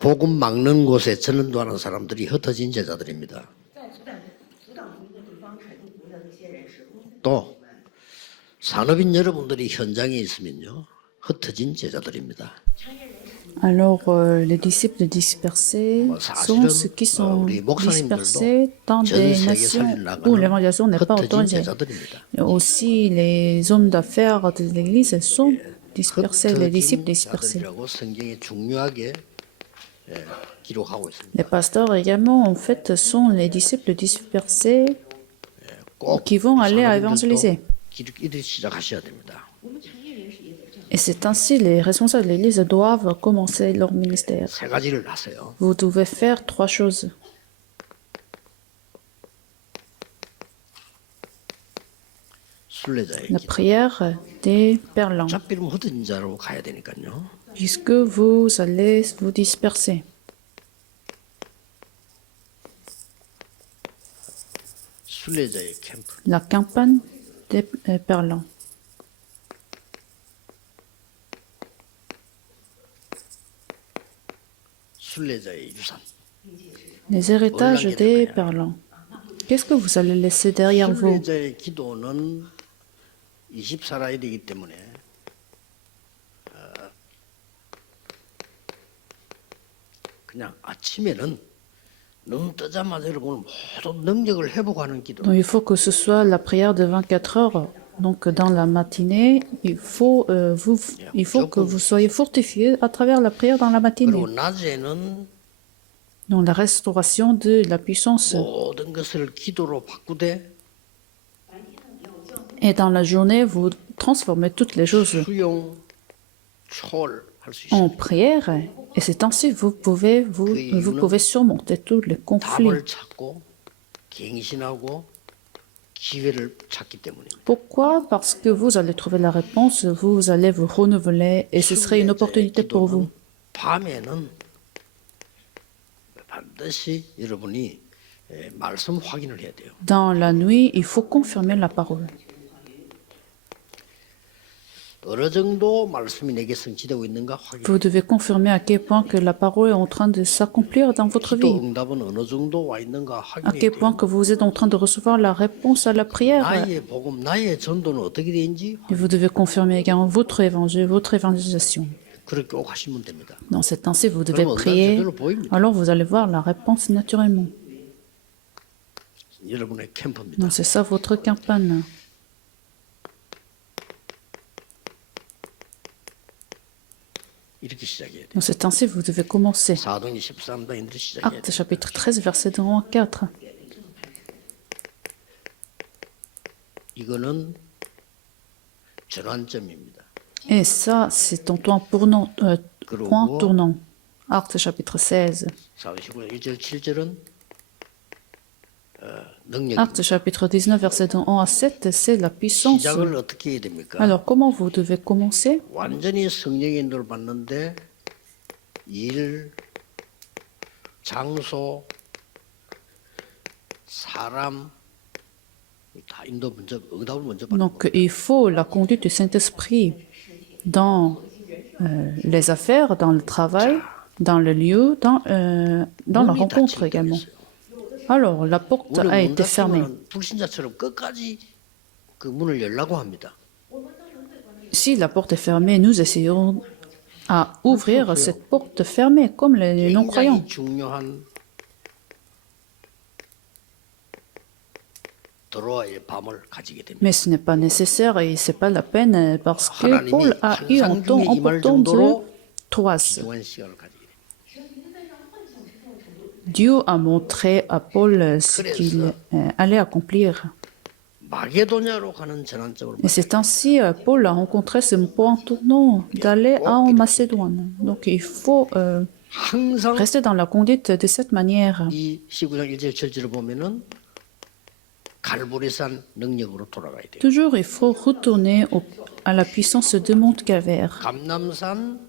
복음 막는 곳에 전도하는 사람들이 흩어진 제자들입니다. 또 산업인 여러분들이 현장에 있으면요, 흩어진 제자들입니다. Alors, les disciples dispersés sont ceux qui sont dispersés dans des nations où l'évangélisation n'est pas autorisée. Et aussi, les hommes d'affaires de l'Église sont dispersés, les disciples dispersés. 성경에 중요하게 기록하고 있습니다. Les pasteurs également, en fait, sont les disciples dispersés qui vont aller à évangéliser. 길을 시작하셔야 됩니다. Et c'est ainsi, les responsables de l'Église doivent commencer leur ministère. 세 가지를 하세요. Vous devez faire 3 choses. 순례자의 La 길. prière des perlants, 어차피 이러면 흩어진 자로 가야 되니까요. puisque vous allez vous disperser. 순례자의 캠프. La campagne des perlants. 순례자의 유산. Les héritages des perlants. Qu'est-ce que vous allez laisser derrière vous? 순례자의 기도는 24라이 되기 때문에 그냥 아침에는 눈 뜨자마자 여러분 모든 능력을 회복하는 기도. Donc, il faut que ce soit la prière de 24 heures. Donc, dans la matinée, il faut que vous soyez fortifiés à travers la prière dans la matinée. 그리고 낮에는 Dans la restauration de la puissance. 모든 것을 기도로 바꾸되 Et dans la journée, vous transformez toutes les choses 수용, 초월할 수 en 있습니다. prière. Et c'est ainsi que vous pouvez surmonter tous les conflits. 답을 찾고 갱신하고 기회를 찾기 때문입니다. Pourquoi? Parce que vous allez trouver la réponse, vous allez vous renouveler et ce serait une opportunité pour vous. 밤에는 반드시 여러분이 말씀 확인을 해야 돼요. Dans la nuit, il faut confirmer la parole. 어느 정도 말씀이 내게 성취되고 있는가 확인. Vous devez confirmer à quel point que la parole est en train de s'accomplir dans votre 기도 vie. 응답은 어느 정도 와 있는가 À quel 확인해야 point 돼요. que vous êtes en train de recevoir la réponse à la prière. 나의 복음, 나의 전도는 어떻게 되는지 Et vous devez confirmer également votre évangile, votre évangélisation. 그렇게 꼭 하시면 됩니다. Dans cet ainsi, vous devez 그러면 prier. 응답이 저절로 보입니다. Alors vous allez voir la réponse naturellement. 여러분의 캠프입니다. Donc c'est ça votre campagne. 이렇게 시작해야 돼요. Donc c'est ainsi vous devez commencer. 사도행전 13장인데 시작해야 Acte 돼요. chapitre 13, verset 1 à 4. 이거는 전환점입니다. Et ça, c'est ton point tournant. Acte chapitre 16. 사도행전 1절 7절은 능력. Acte chapitre 19, verset 1 à 7, c'est la puissance. 시작을 어떻게 해야 됩니까? Alors comment vous devez commencer? 완전히 성령의 인도를 받는데 일, 장소, 사람 다 인도 먼저 응답을 먼저 받는 Donc 거예요. il faut la conduite du Saint-Esprit dans les affaires, dans le travail, dans le lieu, dans la 문이 rencontre 닫힐 également. 때가 있어요. Alors la porte 우리 a 문 été fermée. 닫히면 불신자처럼 끝까지 그 문을 열라고 합니다. Si la porte est fermée, nous essayons à ouvrir cette porte fermée comme les non-croyants. 굉장히 중요한 드로아의 밤을 가지게 됩니다. Mais ce n'est pas nécessaire et ce n'est pas la peine parce que Paul a eu un temps important de Troas. 중요한 시간을 가지게 됩니다. Dieu a montré à Paul ce qu'il allait accomplir. 마게도냐로 가는 전환점을 Et c'est ainsi Paul a rencontré ce point tournant d'aller en Macédoine. Donc il faut 항상 rester dans la conduite de cette manière. 이 19장 1절 7절을 보면은 갈보리산 능력으로 돌아가야 돼요. Toujours il faut retourner à la puissance de Mont Calvaire. 감남산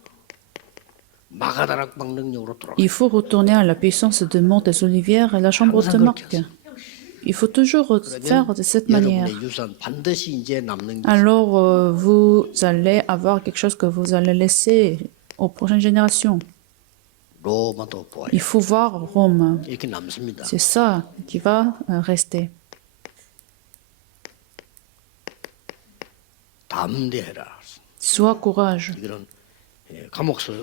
마가다락방 능력으로 돌아가야 돼요. Il faut retourner à la puissance de Mont des Olivières et la chambre de Marc. Il faut toujours faire de cette manière. 여러분의 유산 반드시 이제 남는 게 Alors vous allez avoir quelque chose que vous allez laisser aux prochaines générations. 로마도 보아야 Il faut voir Rome. 이렇게 남습니다. C'est ça qui va rester. 담대해라. Sois courage. 이거는 감옥서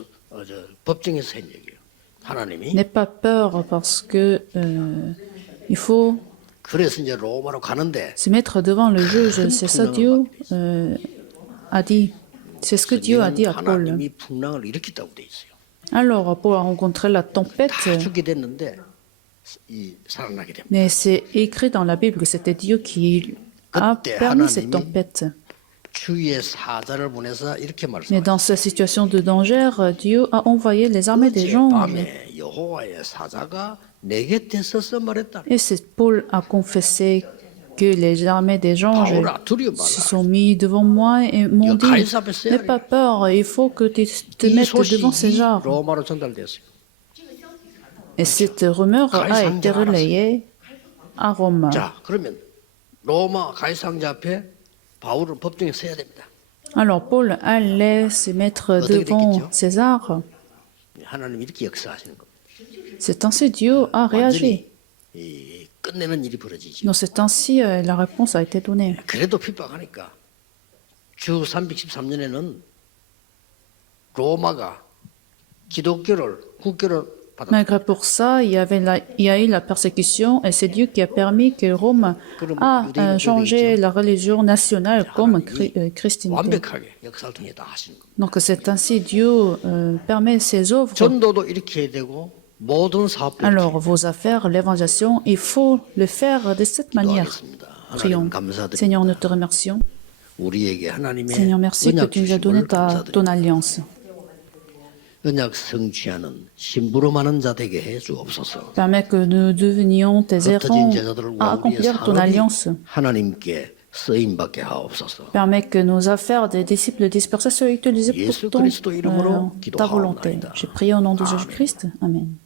법정에서 한 얘기예요. 하나님이 N'aie pas peur parce que il faut 그래서 이제 로마로 가는데 se mettre devant le juge. C'est ça Dieu a dit. C'est ce que Dieu a dit à Paul. 하나님이 풍랑을 일으켰다고 돼 있어요. Alors, Paul a rencontré la tempête, 다 죽게 됐는데 살아나게 됩니다. mais c'est écrit dans la Bible que c'était Dieu qui a permis cette tempête. 주의 사자를 보내서 이렇게 Mais 말씀하셨어요. dans cette situation de danger, Dieu a envoyé les armées des gens. 밤에 여호와의 사자가 내 곁에 서서 말했다. Et c'est Paul a confessé que les armées des gens 바울아 두려워 se 말라. sont mis devant moi et m'ont dit, n'aie pas peur, il faut que tu te 이 mettes devant 소식이 César. 로마로 전달됐어요. Et cette rumeur a été relayée à Rome. 자, 그러면 로마 가이사장자 앞에 바울은 법정에 서야 됩니다. Alors Paul allait se mettre devant César. 하나님 이렇게 역사하시는 겁니다. C'est ainsi Dieu a réagi. 이 끝내는 일이 벌어지죠. Dans c'est ainsi la réponse a été donnée. 그래도 핍박하니까 주 313년에는 로마가 기독교를 국교를 받았다. Malgré pour ça, il y a eu la persécution et c'est Dieu qui a permis que Rome a changé la religion nationale comme christianité. 완벽하게 역사를 통해 다 하시는 겁니다. Donc c'est ainsi Dieu permet ses œuvres. 전도도 이렇게 해야 되고 모든 사업도 Alors vos affaires, l'évangélisation, il faut le faire de cette manière. 기도하겠습니다. Prions. 하나님 감사드립니다. Seigneur, nous te remercions. 우리에게 하나님의 Seigneur, merci que 언약 tu nous as donné 주심을 ton 감사드립니다. alliance. 언약 성취하는 심부름 많은 자 되게 해 주옵소서. Permets que nous devenions tes 흩어진 errants 제자들과 à 우리의 accomplir ton 사업이 alliance. 하나님께 쓰임 받게 하옵소서. Permets que nos affaires des disciples dispersés soient utilisées 예수 pour 그리스도 이름으로 ta volonté. 기도하옵나이다. J'ai prié au nom de 아멘. Jésus-Christ. Amen.